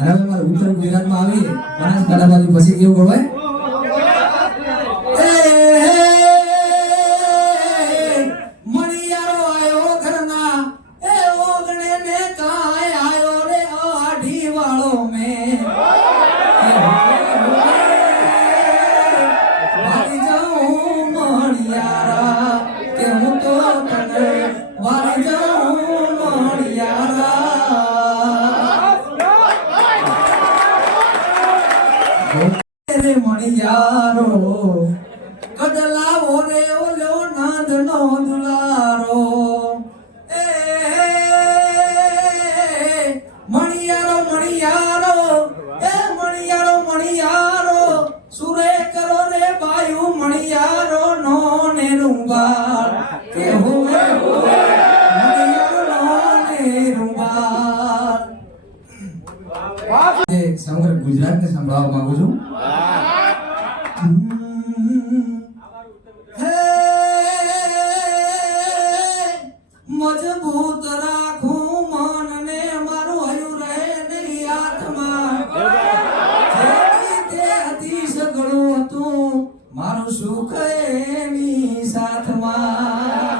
હવે મારા ઉત્તર ગુજરાતમાં આવી બનાસકાંઠા બાજુ પછી કેવું ગવાય મણિયારો આયો ઘરના એ ઓગણે ને કાય આયો રે આઢી વાળો મે વારી જાઉં મણિયારા કે હું તો તને વારી જાઉં રે મણિયારો કદલાવો રે ઓલો નાંદનો દુલારો એ મણિયારો મણિયારો એ મણિયારો મણિયારો સુરે કરો રે બાયુ મણિયારો નો ને રૂંબાળ કે હોવે મણિયારો નો ને રૂંબાળ સમગ્ર ગુજરાતને સંભળાવવા માંગુ છું મજબૂત રાખું મનને મારું હયું રહે નહીં હાથમાં તે અતિ સગળું હતું મારું સુખ એની સાથમાં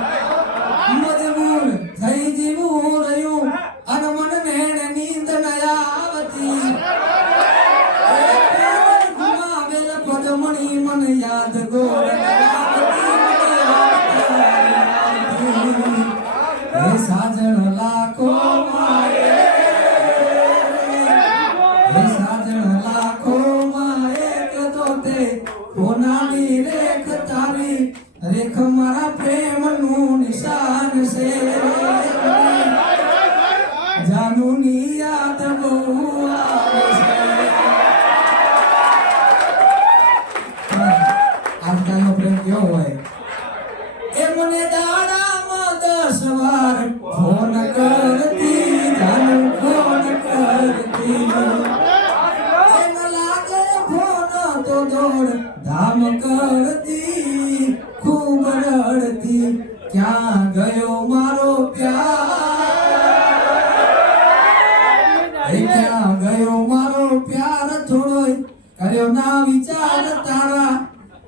મજબૂર થઈ જીવું રહ્યું અને મનને નીંદ ન આવતી મણી મન યાદ ગોર હે સાજણ લાખો માએ હે સાજણ લાખો માએ કદો તે કોનાની રેખ તારી રેખ મારા પ્રેમનું નિશાન છે જાનુની યાદ બહુ આવે છે આજકાલનો પ્રેમ કેવો હોય એ મને દાડામાં 10 વાર ફોન કરતી જાનું ફોન કરતી એમ લાગે ફોન તો દોડ ધામ કરતી ખૂબ રડતી ક્યાં ગયો મારો પ્યાર ક્યાં ગયો મારો પ્યાર થોડોય કર્યો ના વિચાર તારા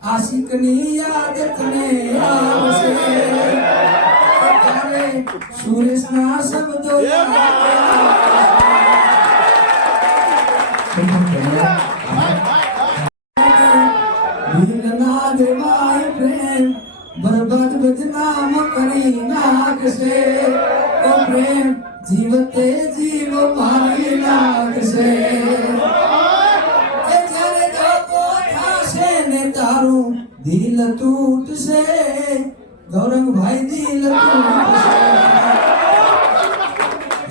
આશિકની યાદ તને આવશે ત્યારે સુરેશના શબ્દો ભીલ ના દેવાય પ્રેમ બરબાદ બદનામ કરી નાખશે ઓ પ્રેમ જીવતે જીવ મારી નાખશે તારું દિલ તૂટશે ગૌરંગભાઈ દિલ તૂટશે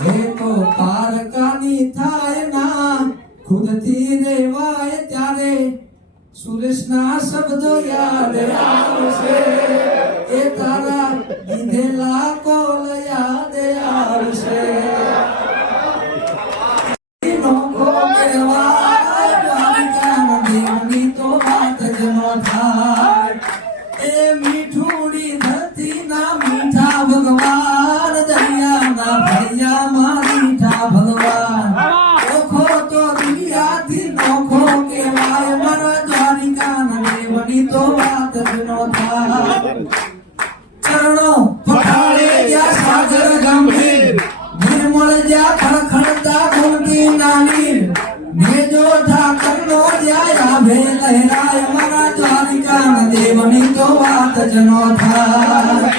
હે તો પારકાની થાય ના ખુદથી રેવાય ત્યારે સુરેશના શબ્દો યાદ આવશે એ તારા દીધેલા કોલ યાદ આવશે એ મીઠુડી ધરતી ના મીઠા ભગવાન દરિયાના ભૈયામાં મીઠા ભગવાન ઓખો તો દુનિયાથી નોખો કેવાય મારા દ્વારિકાના દેવની તો વાત જ નો થાય ચરણો પઠાળે જ્યાં સાગર ગંભીર નિર્મળ જ્યાં ખડખડતા ગુંડી નાની મેજો ઠાકરનો જ્યાં આભે લહેરાય મારા દ્વારિકાના દેવની તો વાત જ નો થાય